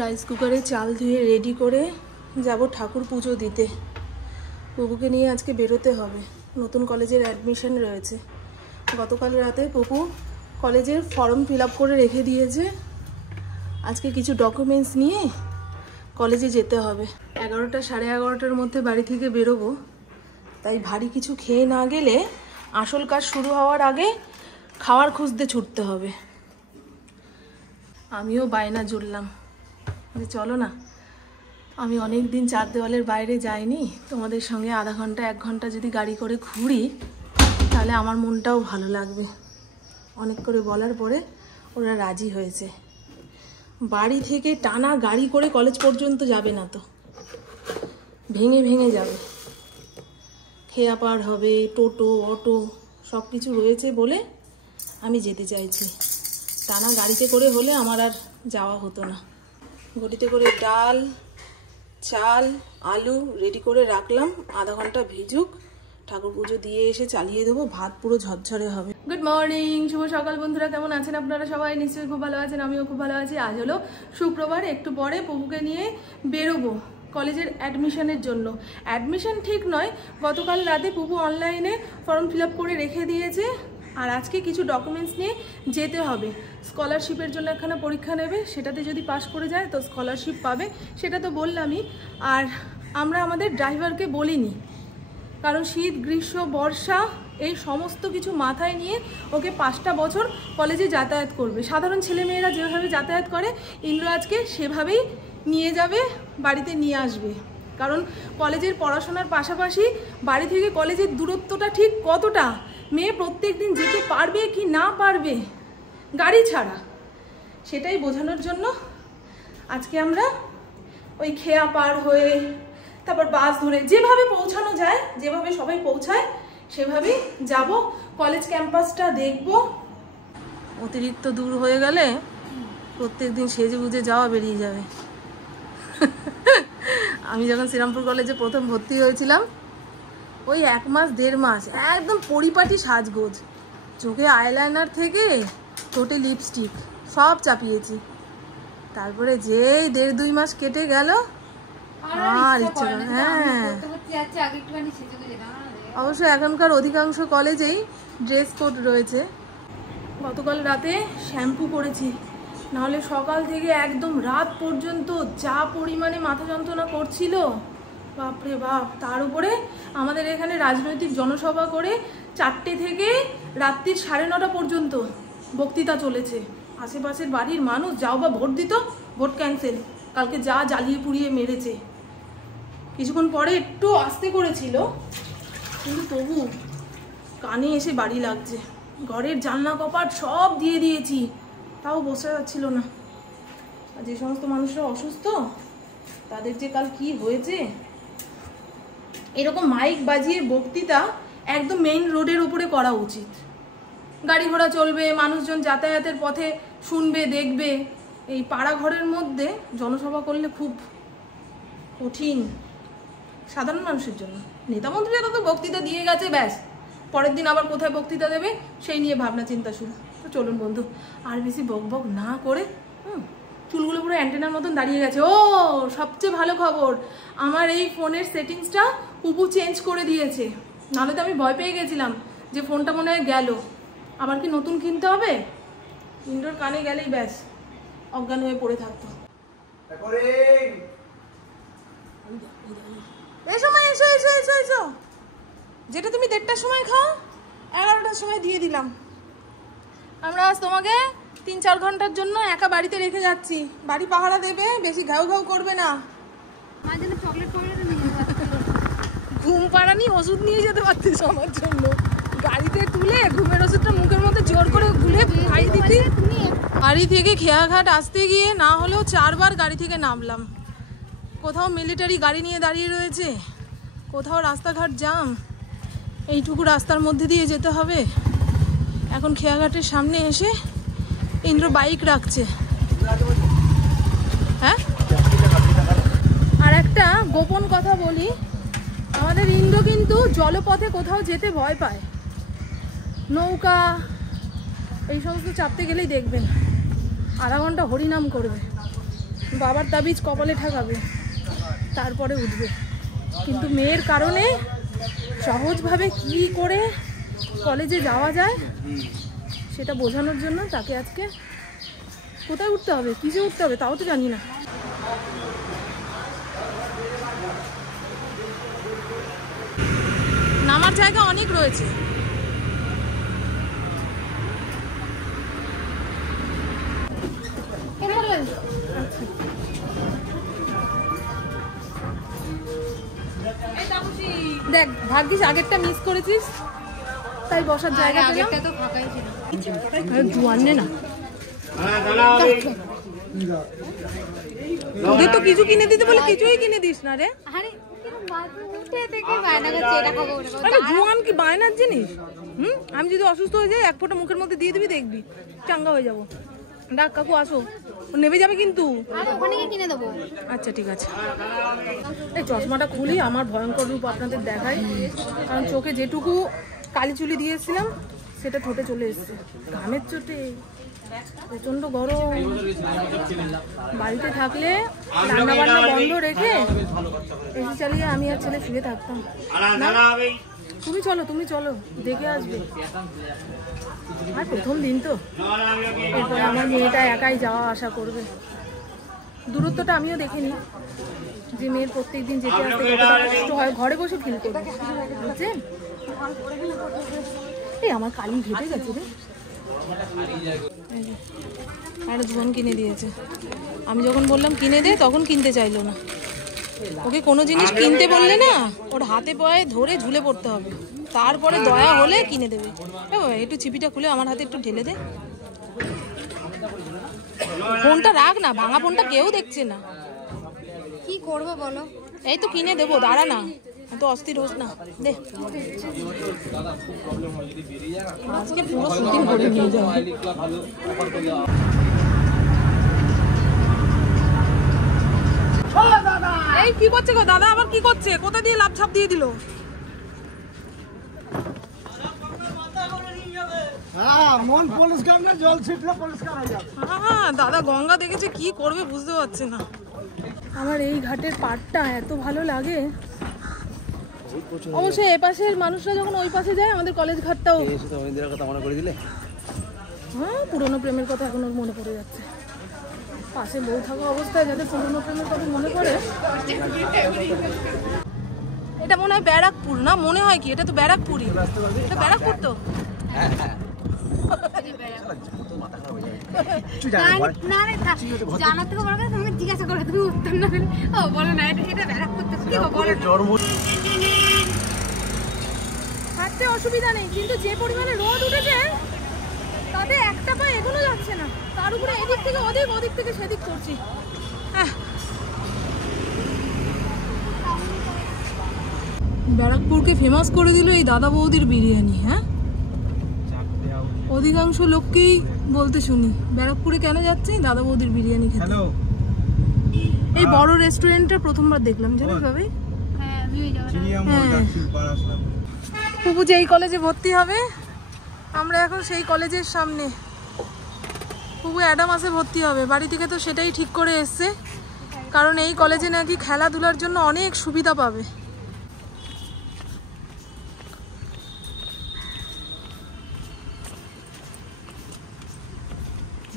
Rice কুকারে চাল ধুয়ে রেডি করে যাব ঠাকুর পুজো দিতে। পপুকে নিয়ে আজকে বেরোতে হবে, নতুন কলেজের অ্যাডমিশন রয়েছে। গতকাল রাতে পপু কলেজের ফর্ম ফিল আপ করে রেখে দিয়েছে। আজকে কিছু ডকুমেন্টস নিয়ে কলেজে যেতে হবে। 11টা সাড়ে 11টার মধ্যে বাড়ি থেকে বেরোবো, তাই ভারী কিছু খেয়ে না গেলে আসল কাজ শুরু হওয়ার আগে খাওয়ার খুঁজতে ছুটতে হবে। আমিও বায়না জুড়লাম যে চলো না, আমি অনেক দিন চার দেওয়ালের বাইরে যাইনি, তোমাদের সঙ্গে আধা ঘন্টা 1 ঘন্টা যদি গাড়ি করে ঘুরি তাহলে আমার মনটাও ভালো লাগবে। অনেক করে বলার পরে ওরা রাজি হয়েছে। বাড়ি থেকে টানা গাড়ি করে কলেজ পর্যন্ত যাবে না তো, ভেঙে ভেঙে যাবে। খেয়া পার হবে, টোটো অটো সব কিছু রয়েছে বলে আমি যেতে চাইছি। টানা গাড়িতে করে হলে আমার আর যাওয়া হতো না। ঘটিতে করে ডাল, চাল, আলু রেডি করে রাখলাম, আধা ঘন্টা ভিজুক, ঠাকুর পুজো দিয়ে এসে চালিয়ে দেবো। ভাত পুরো ঝরঝরে হবে। গুড মর্নিং, শুভ সকাল বন্ধুরা, কেমন আছেন আপনারা? সবাই নিশ্চয়ই খুব ভালো আছেন, আমিও খুব ভালো আছি। আজ হলো শুক্রবার, একটু পরে পপুকে নিয়ে বেরোবো কলেজের অ্যাডমিশনের জন্য। অ্যাডমিশন ঠিক নয়, গতকাল রাতে পপু অনলাইনে ফর্ম ফিল আপ করে রেখে দিয়েছে, আর আজকে কিছু ডকুমেন্টস নিয়ে যেতে হবে। স্কলারশিপের জন্য একখানা পরীক্ষা নেবে, সেটাতে যদি পাশ করে যায় তো স্কলারশিপ পাবে, সেটা তো বললামই। আর আমরা আমাদের ড্রাইভারকে বলিনি, কারণ শীত, গ্রীষ্ম, বর্ষা এই সমস্ত কিছু মাথায় নিয়ে ওকে 5টা বছর কলেজে যাতায়াত করবে। সাধারণ ছেলেমেয়েরা যেভাবে যাতায়াত করে ইন্দ্র আজকে সেভাবেই নিয়ে যাবে, বাড়িতে নিয়ে আসবে। কারণ কলেজের পড়াশোনার পাশাপাশি বাড়ি থেকে কলেজের দূরত্বটা ঠিক কতটা, মেয়ে প্রত্যেক দিন যেতে পারবে কি না পারবে গাড়ি ছাড়া, সেটাই বোঝানোর জন্য আজকে আমরা ওই খেয়া পার হয়ে তারপর বাস ধরে যেভাবে পৌঁছানো যায়, যেভাবে সবাই পৌঁছায় সেভাবেই যাব। কলেজ ক্যাম্পাসটা দেখব। অতিরিক্ত দূর হয়ে গেলে প্রত্যেক দিন সেজে গুজে যাওয়া বেরিয়ে যাবে। আমি যখন শ্রীরামপুর কলেজে প্রথম ভর্তি হয়েছিলাম, ওই 1 মাস 1.5 মাস একদম পরিপাটি সাজগোজ, চোখে আইলাইনার থেকে ঠোঁটে লিপস্টিক সব চাপিয়েছি। তারপরে যেই 1.5-2 মাস কেটে গেল আর ইচ্ছা করে। হ্যাঁ, অবশ্য এখনকার অধিকাংশ কলেজেই ড্রেস কোড রয়েছে। গতকাল রাতে শ্যাম্পু করেছি, নাহলে সকাল থেকে একদম রাত পর্যন্ত যা পরিমাণে মাথা যন্ত্রণা করছিল, বাপরে বাপ। তার উপরে আমাদের এখানে রাজনৈতিক জনসভা করে 4টে থেকে রাত্রি 9:30 পর্যন্ত বক্তৃতা চলেছে। আশেপাশের বাড়ির মানুষ যাও বা ভোট দিত, ভোট ক্যান্সেল। কালকে যা জ্বালিয়ে পুড়িয়ে মেরেছে। কিছুক্ষণ পরে একটু আস্তে করেছিল, কিন্তু তবু কানে এসে বাড়ি লাগছে। ঘরের জানলা কপাট সব দিয়ে দিয়েছি, তাও বসে যাচ্ছিল না। আর যে সমস্ত মানুষরা অসুস্থ তাদের যে কাল কি হয়েছে। এরকম মাইক বাজিয়ে বক্তৃতা একদম মেইন রোডের উপরে করা উচিত। গাড়ি ঘোড়া চলবে, মানুষজন যাতায়াতের পথে শুনবে, দেখবে। এই পাড়া ঘরের মধ্যে জনসভা করলে খুব কঠিন সাধারণ মানুষের জন্য। নেতা মন্ত্রীরা তো বক্তৃতা দিয়ে গেছে, ব্যাস, পরের দিন আবার কোথায় বক্তৃতা দেবে সেই নিয়ে ভাবনা চিন্তা শুরু। তো চলুন বন্ধু, আর বেশি বক বক না করে, চুলগুলো পুরো অ্যান্টেনার মতন দাঁড়িয়ে গেছে। ও সবচেয়ে ভালো খবর, আমার এই ফোনের সেটিংসটা পুপু চেঞ্জ করে দিয়েছে। নাহলে তো আমি ভয় পেয়ে গেছিলাম যে ফোনটা মনে হয় গেল, আবার কি নতুন কিনতে হবে। ইন্ডোর কানে গেলেই ব্যাস অজ্ঞান হয়ে পড়ে থাকতো। এই সময় এসো এসো এসো এসো, যেটা তুমি 1:30টার সময় খাও 11টার সময় দিয়ে দিলাম। আমরা আজ তোমাকে 3-4 ঘন্টার জন্য একা বাড়িতে রেখে যাচ্ছি। বাড়ি পাহারা দেবে, বেশি ঘাউ ঘাউ করবে না। ঘুম পাড়ানি ওষুধ নিয়ে যেতে পারতিস আমার জন্য, গাড়িতে তুলে ঘুমের ওষুধটা মুখের মধ্যে জোর করে গুলে খাইয়ে দিতি। বাড়ি থেকে খেয়াঘাট আসতে গিয়ে না হলেও 4 বার গাড়ি থেকে নামলাম। কোথাও মিলিটারি গাড়ি নিয়ে দাঁড়িয়ে রয়েছে, কোথাও রাস্তাঘাট জাম। এইটুকু রাস্তার মধ্যে দিয়ে যেতে হবে। এখন খেয়াঘাটের সামনে এসে ইন্দ্র বাইক রাখছে। হ্যাঁ, আর একটা গোপন কথা বলি, আমাদের ইন্দ্র কিন্তু জলপথে কোথাও যেতে ভয় পায়। নৌকা এই সমস্ত চাপতে গেলেই দেখবেন আধা ঘন্টা হরিনাম করবে। বাবার তাবিজ কপালে ঠাকাবে, তারপরে উঠবে। কিন্তু মেয়ের কারণে সহজভাবে কি করে কলেজে যাওয়া যায় সেটা বোঝানোর জন্য তাকে আজকে কোথায় উঠতে হবে, কিসে উঠতে হবে তাও তো জানি না। নামার জায়গা অনেক রয়েছে। দেখ ভাগ্যিস আগেরটা মিস করেছিস, তাই বসার জায়গা তো ফাঁকাই ছিল। জোয়ান না, তোদের তো কিছু কিনে দিতে বলে কিছুই কিনে দিস না রে। জোয়ান কি বায়নার জিনিস? আমি যদি অসুস্থ হয়ে যাই এক ফোঁটা মুখের মধ্যে দিয়ে দিবি, দেখবি চাঙ্গা হয়ে যাবো। ডাক কাকু আসো, নেমে যাবে কিন্তু। আচ্ছা ঠিক আছে। এই চশমাটা খুলি, আমার ভয়ঙ্কর রূপ আপনাদের দেখাই। কারণ চোখে যেটুকু কালি চুলি দিয়েছিলাম সেটা ঠোঁটে চলে এসছে ঘামের চোটে। প্রচন্ড গরম। বাড়িতে থাকলে রান্না বান্না বন্ধ রেখে এসি চালিয়ে আমি আর ছেলে শুয়ে থাকতাম না। তুমি চলো দেখে আসবে। আর প্রথম দিন তো, এরপরে আমার মেয়েটা একাই যাওয়া আসা করবে। দূরত্বটা আমিও দেখিনি যে মেয়ের প্রত্যেক দিন যেতে আসতে কতটা কষ্ট হয়, ঘরে বসে ফিল করবে, বুঝছেন? এই আমার কালি ঘেটে গেছে রে। আর ধোন কিনে দিয়েছে। আমি যখন বললাম কিনে দে তখন কিনতে চাইলো না। ওকে কোনো জিনিস কিনতে বললে না ওর হাতে পায়ে ধরে ঝুলে পড়তে হবে, তারপরে দয়া হলে কিনে দেবে। একটু ছিপিটা খুলে আমার হাতে একটু ঢেলে দে। ফোনটা রাখ না, ভাঙা ফোনটা কেউ দেখছে না। কি করবো বলো? এই তো কিনে দেবো, দাঁড়া না, তো অস্থির হোস না। দে আজকে পুরো শুটিং করে নিয়ে যাবো। এই কি করছে গো দাদা? আবার কি করছে? কোথা দিয়ে লাভ ছাপ দিয়ে দিল? দাদা গঙ্গা দেখেছে, কি করবে বুঝতে পারছে না। আমার এই ঘাটের পাড়টা এত ভালো লাগে। অবশ্যই এ পাশের মানুষরা যখন ওই পাশে যায়, আমাদের কলেজ ঘাটটাও। হ্যাঁ, পুরোনো প্রেমের কথা এখন ওর মনে পড়ে যাচ্ছে। পাশে বউ থাকা অবস্থায় যাতে পুরোনো প্রেমের কথা মনে পড়ে। এটা মনে হয় ব্যারাকপুর না? মনে হয় কি এটা তো ব্যারাকপুরই। এটা ব্যারাকপুর তো। জিজ্ঞাসা করো, তুমি উত্তর না দিলে বলো না এটা ব্যারাকপুর। হাঁটতে অসুবিধা নেই, কিন্তু যে পরিমাণে রোদ উঠেছে তাতে একটা পা এগোনো যাচ্ছে না। তার উপরে এদিক থেকে ওদিক, ওদিক থেকে সেদিক করছি। ব্যারাকপুরকে ফেমাস করে দিল এই দাদা বৌদির বিরিয়ানি। হ্যাঁ, অধিকাংশ লোককেই বলতে শুনি ব্যারাকপুরে কেন যাচ্ছে, দাদা বৌদির বিরিয়ানি খেতে। এই বড় রেস্টুরেন্টটা প্রথমবার দেখলাম, জানিস ভাবি? পুপু যে এই কলেজে ভর্তি হবে, আমরা এখন সেই কলেজের সামনে। পুপু অ্যাডামাসে ভর্তি হবে, বাড়ি থেকে তো সেটাই ঠিক করে এসছে, কারণ এই কলেজে নাকি খেলাধুলার জন্য অনেক সুবিধা পাবে।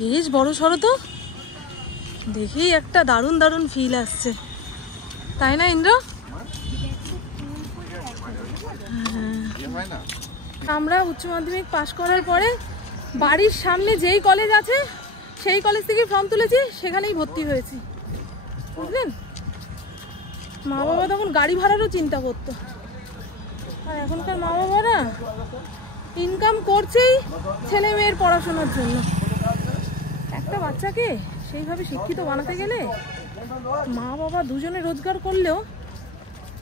বেশ বড় সড়ো তো, দেখেই একটা দারুণ দারুণ ফিল আসছে, তাই না ইন্দ্র? আমরা উচ্চ মাধ্যমিক পাশ করার পরে বাড়ির সামনে যেই কলেজ আছে সেই কলেজ থেকে ফর্ম তুলেছি, সেখানেই ভর্তি হয়েছি, বুঝলেন? মা বাবা তখন গাড়ি ভাড়ারও চিন্তা করতো, আর এখনকার মা বাবারা ইনকাম করছেই ছেলে মেয়ের পড়াশোনার জন্য। একটা বাচ্চাকে সেইভাবে শিক্ষিত বানাতে গেলে মা বাবা দুজনে রোজগার করলেও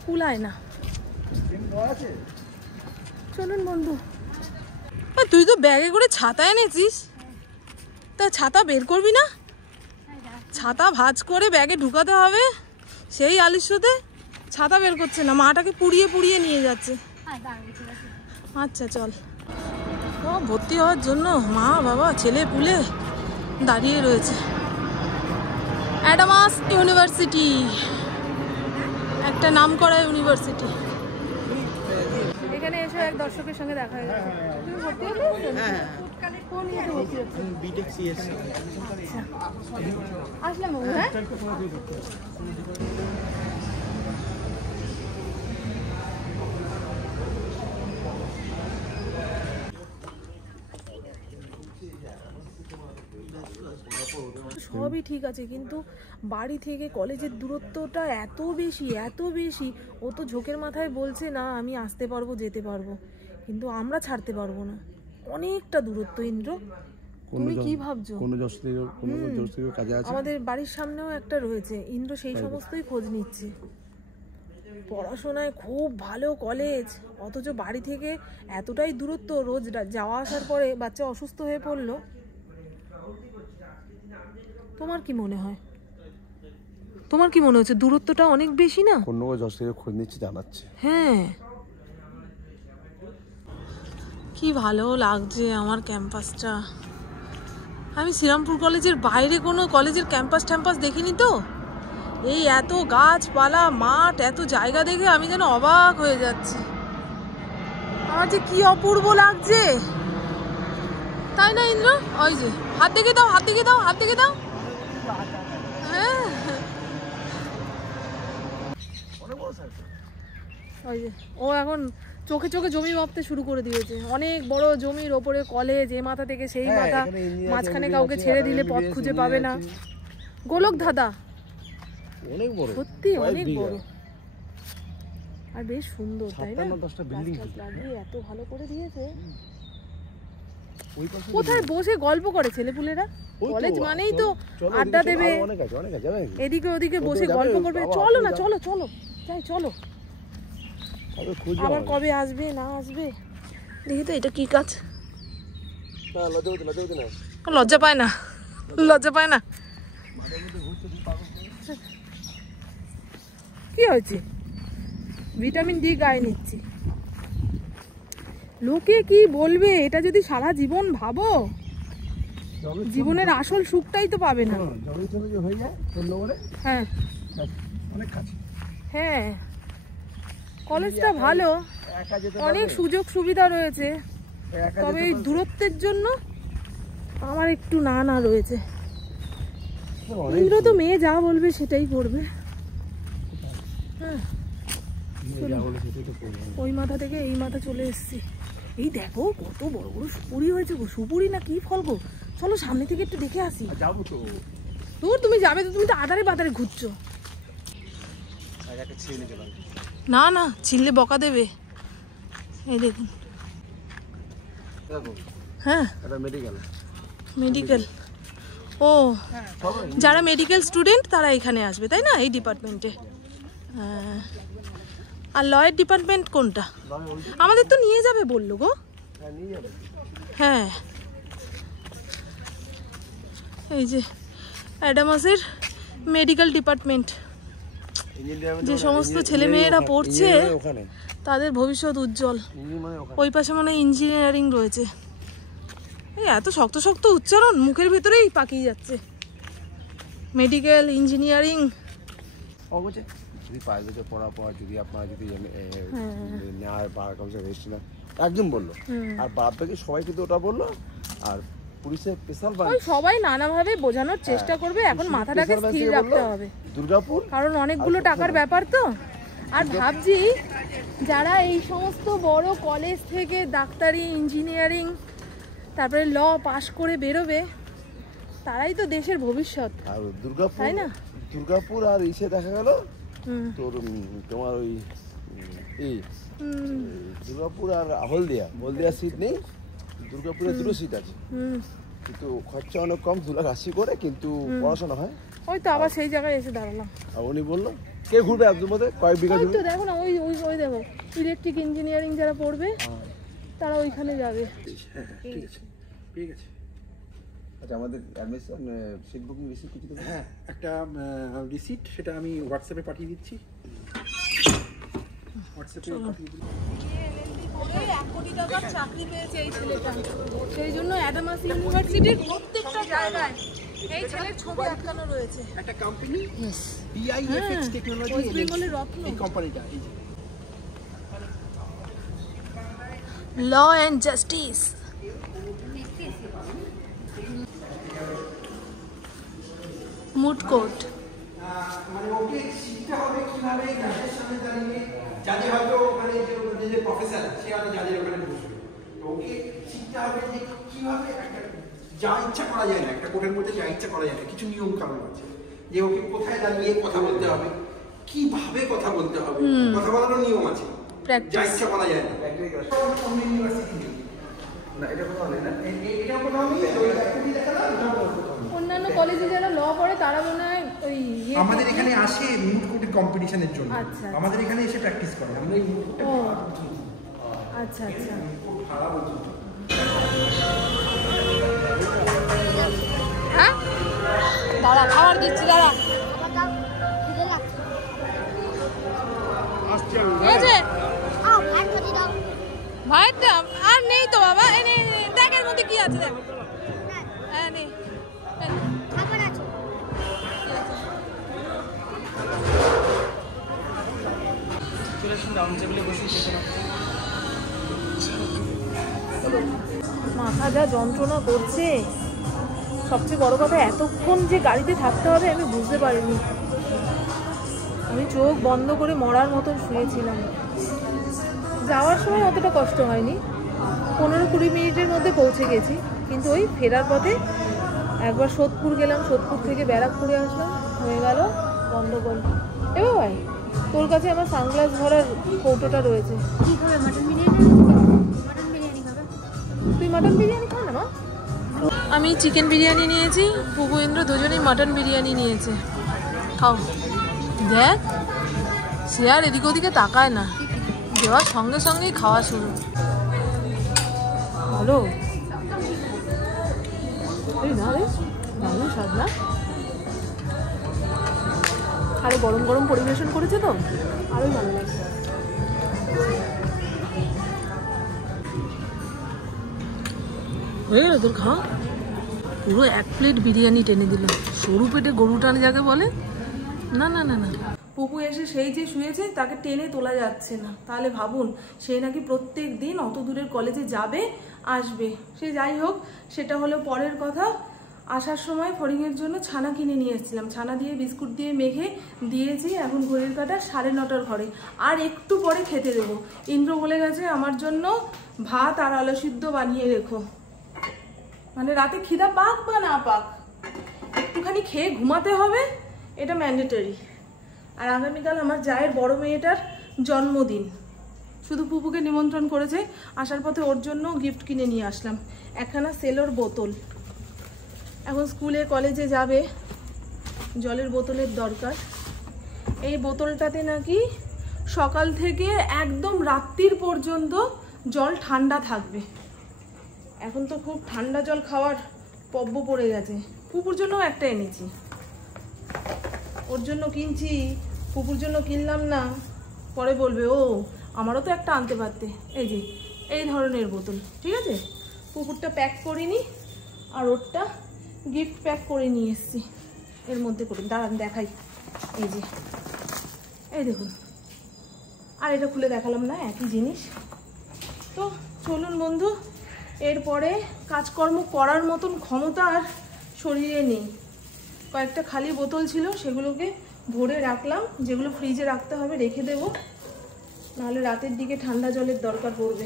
কুলায় না। চলুন বন্ধু। তুই তো ব্যাগে করে ছাতা এনেছিস, তা ছাতা বের করবি না? ছাতা ভাঁজ করে ব্যাগে ঢুকাতে হবে, সেই আলিস্যতে ছাতা বের করছে না, মাটাকে পুড়িয়ে পুড়িয়ে নিয়ে যাচ্ছে। আচ্ছা চল। ও ভর্তি হওয়ার জন্য মা বাবা ছেলে পুলে দাঁড়িয়ে রয়েছে। অ্যাডামাস ইউনিভার্সিটি, একটা নামকরা ইউনিভার্সিটি। এখানে এসে এক দর্শকের সঙ্গে দেখা হয়ে গেছে। তুমি ভর্তি হলে? হ্যাঁ কোন ইয়েতে ভর্তি হচ্ছে? B Tech CSC. আসলাম বাবু। হ্যাঁ সবই ঠিক আছে, কিন্তু বাড়ি থেকে কলেজের দূরত্বটা এত বেশি। ও তো ঝোঁকের মাথায় বলছে না আমি আসতে পারবো, যেতে পারবো, কিন্তু আমরা ছাড়তে পারবো না। অনেকটা দূরত্ব ইন্দ্র। তুমি কি ভাবছো? আমাদের বাড়ির সামনেও একটা রয়েছে, ইন্দ্র সেই সমস্তই খোঁজ নিচ্ছে। পড়াশোনায় খুব ভালো কলেজ, অথচ বাড়ি থেকে এতটাই দূরত্ব, রোজ যাওয়া আসার পরে বাচ্চা অসুস্থ হয়ে পড়লো। তোমার কি মনে হয়? তোমার কি মনে হচ্ছে দূরত্বটা অনেক বেশি না? কোন খোঁজ নিচ্ছে জানাচ্ছে। হ্যাঁ, কি ভালো লাগছে আমার ক্যাম্পাসটা। আমি শ্রীরামপুর কলেজের বাইরে কোনো কলেজের ক্যাম্পাস দেখিনি তো। এই এত গাছপালা, মাঠ, এত জায়গা দেখে আমি যেন অবাক হয়ে যাচ্ছি। আমার যে কি অপূর্ব লাগছে, তাই না ইন্দ্র? ওই যে হাত দেখে দাও। হ্যাঁ ওই যে ও এখন চোখে জমি মাপতে শুরু করে দিয়েছে। অনেক বড় জমির ওপরে কলেজ, এ মাথা থেকে সেই মাথা, মাঝখানে কাউকে ছেড়ে দিলে পথ খুঁজে পাবে না। গোলক ধাঁধা অনেক বড়, সত্যি অনেক বড়, আর বেশ সুন্দর, তাই না? লাগিয়ে এত ভালো করে দিয়েছে। কোথায় বসে গল্প করে ছেলেপুলেরা? কলেজ মানেই তো আড্ডা দেবে, এদিকে ওদিকে বসে গল্প করবে। চলো না, চলো যাই, চলো। আবার কবে আসবে না আসবে দেখি তো। এটা কি কাজ? লজ্জা পায় না। কি হয়েছে? ভিটামিন ডি গায়ে নিচ্ছি। লোকে কি বলবে এটা যদি সারা জীবন ভাবো? জীবনের আসল সুখটাই তো পাবে না। হ্যাঁ, কলেজটা ভালো, অনেক সুযোগ সুবিধা রয়েছে, তবে এই দূরত্বের জন্য আমার একটু না রয়েছে। ইন্দ্র তো মেয়ে যা বলবে সেটাই করবে। হ্যাঁ, ওই মাথা থেকে এই মাথা চলে এসছি। এই দেখো কত বড় বড় সুপুরি হয়েছে গো। সুপুরি না কি ফল গো? চলো সামনে থেকে একটু দেখে আসি। তুমি যাবে তো? তুমি তো আধারে বাধারে ঘুরছো। না ছিললে বকা দেবে। এই দেখুন। হ্যাঁ, মেডিকেল। ও, যারা মেডিকেল স্টুডেন্ট তারা এখানে আসবে, তাই না? এই ডিপার্টমেন্টে। হ্যাঁ, আর লয়ের ডিপার্টমেন্ট কোনটা? আমাদের তো নিয়ে যাবে বললো গো। হ্যাঁ, এই যে অ্যাডামাসের মেডিকেল ডিপার্টমেন্ট, যে সমস্ত ছেলেমেয়েরা পড়ছে তাদের ভবিষ্যৎ উজ্জ্বল। ওই পাশে মনে হয় ইঞ্জিনিয়ারিং রয়েছে। এই এত শক্ত উচ্চারণ মুখের ভিতরেই পাকিয়ে যাচ্ছে। Medical, engineering. একজন বললো, আর বাদ বাকি সবাই কিন্তু ওটা বললো। আর পুলিশের স্পেশাল সবাই নানাভাবে বোঝানোর চেষ্টা করবে। এখন মাথাটাকে স্থির রাখতে হবে, দুর্গাপুর, কারণ অনেকগুলো টাকার ব্যাপার তো। আর ভাবছি যারা এই সমস্ত বড় কলেজ থেকে ডাক্তারি, ইঞ্জিনিয়ারিং, তারপরে ল পাশ করে বেরোবে, তারাই তো দেশের ভবিষ্যৎ। আর দুর্গাপুর, তাই না? দুর্গাপুর আর ইসে দেখা গেল তোমার ওই দুর্গাপুর আর হলদিয়া সিট নেই। দুর্গাপুরে দুটো সিট আছে, কিন্তু খরচা অনেক কম, 2,80,000 করে, কিন্তু পড়াশোনা হয়। ওই তো আবার সেই জায়গায় এসে দাঁড়ালাম। আর উনি বললো কে ঘুরবে একদম মধ্যে কয়েক বিঘা জমি। দেখো না, ওই দেখো ইলেকট্রিক ইঞ্জিনিয়ারিং যারা পড়বে তারা ওইখানে যাবে। ঠিক আছে। আচ্ছা, আমাদের অ্যাডমিশন সিট বুকিং রিসিট কিছু দেবেন? হ্যাঁ, একটা রিসিট, সেটা আমি হোয়াটসঅ্যাপে পাঠিয়ে দিচ্ছি। চাকরি পেয়েছে এই ছেলেটা, সেই জন্য অ্যাডামাস ইউনিভার্সিটির প্রত্যেকটা জায়গায় এই ছেলের ছবি আটকানো রয়েছে একটা company yes BIFX technology West বেঙ্গলের রত্ন এই কোম্পানিটা এই যে law and justice. Moot court. মানে ওকে শিখতে হবে কিভাবে জাজের সামনে দাঁড়িয়ে জাজে হয়তো ওখানে যে প্রফেসর সে হয়তো জাজের ওখানে বসবে, তো ওকে শিখতে হবে যে কিভাবে একটা যা ইচ্ছা করা যায় না, একটা কোর্টের মধ্যে যা ইচ্ছা করা যায় না, কিছু নিয়ম কানুন আছে যে ওকে কোথায় দাঁড়িয়ে কথা বলতে হবে, কিভাবে কথা বলতে হবে, কথা বলারও নিয়ম আছে, যা ইচ্ছা করা যায় না। না এটা কোথাও নেই না, এটা কোথাও নেই, ওই একটা দেখালাম অন্যান্য কলেজে যারা ল পড়ে তারা মনে হয় ওই আমাদের এখানে আসে মুড কোর্টের কম্পিটিশনের জন্য, আচ্ছা। আমাদের এখানে এসে প্র্যাকটিস করে। আমরা এই মুড কোর্টে ও আচ্ছা আচ্ছা। হ্যাঁ দাঁড়া খাবার দিচ্ছি দাঁড়া ভাইটা আর নেই তো বাবা এনে ব্যাগের মধ্যে কি আছে দেখ হ্যাঁ নেই মাথা যা যন্ত্রণা করছে, সবচেয়ে বড় কথা এতক্ষণ যে গাড়িতে থাকতে হবে আমি বুঝতে পারিনি। আমি চোখ বন্ধ করে মরার মতন শুয়েছিলাম। যাওয়ার সময় অতটা কষ্ট হয়নি, 15-20 মিনিটের মধ্যে পৌঁছে গেছি, কিন্তু ওই ফেরার পথে একবার সোদপুর গেলাম, সোদপুর থেকে ব্যারাকপুরে আসলাম, হয়ে গেল গন্ডগোল। এবার ভাই তোর কাছে আমার সানগ্লাস ভরার কৌটোটা রয়েছে, কি খাবে মাটন বিরিয়ানি খাবে তুই মাটন বিরিয়ানি খা না মা। আমি চিকেন বিরিয়ানি নিয়েছি, পুপু ইন্দ্র দুজনেই মাটন বিরিয়ানি নিয়েছে। খাও। দেখ সে আর এদিক ওদিকে তাকায় না, দেওয়ার সঙ্গে সঙ্গেই খাওয়া শুরু। ভালো এই না রে, দারুণ স্বাদ না? আরো গরম গরম পরিবেশন করেছে তো আরোই ভালো লাগছে। হয়ে গেল তোর খাওয়া? পুরো 1 প্লেট বিরিয়ানি টেনে দিল, সরু পেটে গরু টানে যাকে বলে। না না না না, পুপু এসে সেই যে শুয়েছে তাকে টেনে তোলা যাচ্ছে না। তাহলে ভাবুন, সে নাকি প্রত্যেক দিন অত দূরের কলেজে যাবে আসবে। সে যাই হোক, সেটা হলো পরের কথা। আসার সময় ফড়িংয়ের জন্য ছানা কিনে নিয়ে এসেছিলাম, ছানা দিয়ে বিস্কুট দিয়ে মেখে দিয়েছি। এখন ঘড়ির কাঁটা 9:30 ঘরে, আর একটু পরে খেতে দেবো। ইন্দ্র বলে গেছে আমার জন্য ভাত আর আলু সিদ্ধ বানিয়ে রেখো, মানে রাতে খিদা পাক বা না পাক একটুখানি খেয়ে ঘুমাতে হবে, এটা ম্যান্ডেটরি। আর আগামীকাল আমার জায়ের বড় মেয়েটার জন্মদিন, শুধু পুপুকে নিমন্ত্রণ করেছে। আসার পথে ওর জন্য গিফট কিনে নিয়ে আসলাম, একখানা সেলোর বোতল। এখন স্কুলে কলেজে যাবে, জলের বোতলের দরকার। এই বোতলটাতে নাকি সকাল থেকে একদম রাত্রির পর্যন্ত জল ঠান্ডা থাকবে। এখন তো খুব ঠান্ডা জল খাওয়ার পব্য পড়ে গেছে। পুপুর জন্যও একটা এনেছি, ওর জন্য কিনছি, পুপুর জন্য কিনলাম না। পরে বলবে ও আমারও তো একটা আনতে পারতে। এই যে এই ধরনের বোতল, ঠিক আছে? পুকুরটা প্যাক করিনি, আর ওরটা গিফট প্যাক করে নিয়ে এসেছি এর মধ্যে করে। দাঁড়ান দেখাই, এই যে এই দেখুন। আর এটা খুলে দেখালাম না, একই জিনিস। তো চলুন বন্ধু, এরপরে কাজকর্ম করার মতন ক্ষমতা আর শরীরে নেই। কয়েকটা খালি বোতল ছিল, সেগুলোকে ভরে রাখলাম, যেগুলো ফ্রিজে রাখতে হবে রেখে দেব, নাহলে রাতের দিকে ঠান্ডা জলের দরকার পড়বে।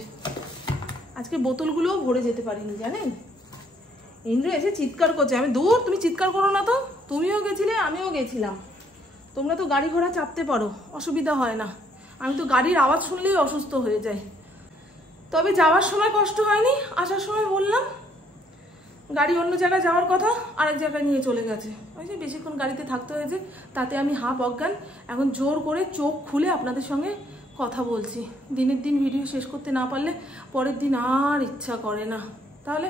আজকে বোতলগুলোও ভরে যেতে পারিনি জানেন। ইন্দ্র এসে চিৎকার করছে, আমি দূর, তুমি চিৎকার করো না তো, তুমিও গেছিলে আমিও গেছিলাম। তোমরা তো গাড়ি ঘোড়া চাপতে পারো, অসুবিধা হয় না। আমি তো গাড়ির আওয়াজ শুনলেই অসুস্থ হয়ে যাই। তবে যাওয়ার সময় কষ্ট হয়নি, আসার সময় বললাম গাড়ি অন্য জায়গায় যাওয়ার কথা, আরেক জায়গায় নিয়ে চলে গেছে। ওই যে বেশিক্ষণ গাড়িতে থাকতে হয়েছে, তাতে আমি হাফ অজ্ঞান। এখন জোর করে চোখ খুলে আপনাদের সঙ্গে কথা বলছি। দিনের দিন ভিডিও শেষ করতে না পারলে পরের দিন আর ইচ্ছা করে না। তাহলে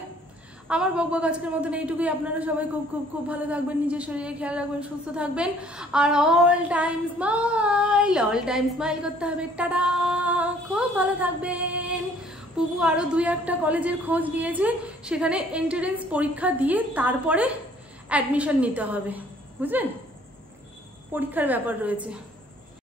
আমার বকবক আজকের মতন এইটুকুই। আপনারা সবাই খুব খুব খুব ভালো থাকবেন, নিজের শরীরে খেয়াল রাখবেন, সুস্থ থাকবেন, আর অল টাইম স্মাইল করতে হবে। টাটা, খুব ভালো থাকবেন। পুপু আরও 2-1টা কলেজের খোঁজ নিয়েছে, সেখানে এন্ট্রান্স পরীক্ষা দিয়ে তারপরে অ্যাডমিশন নিতে হবে, বুঝলেন? পরীক্ষার ব্যাপার রয়েছে।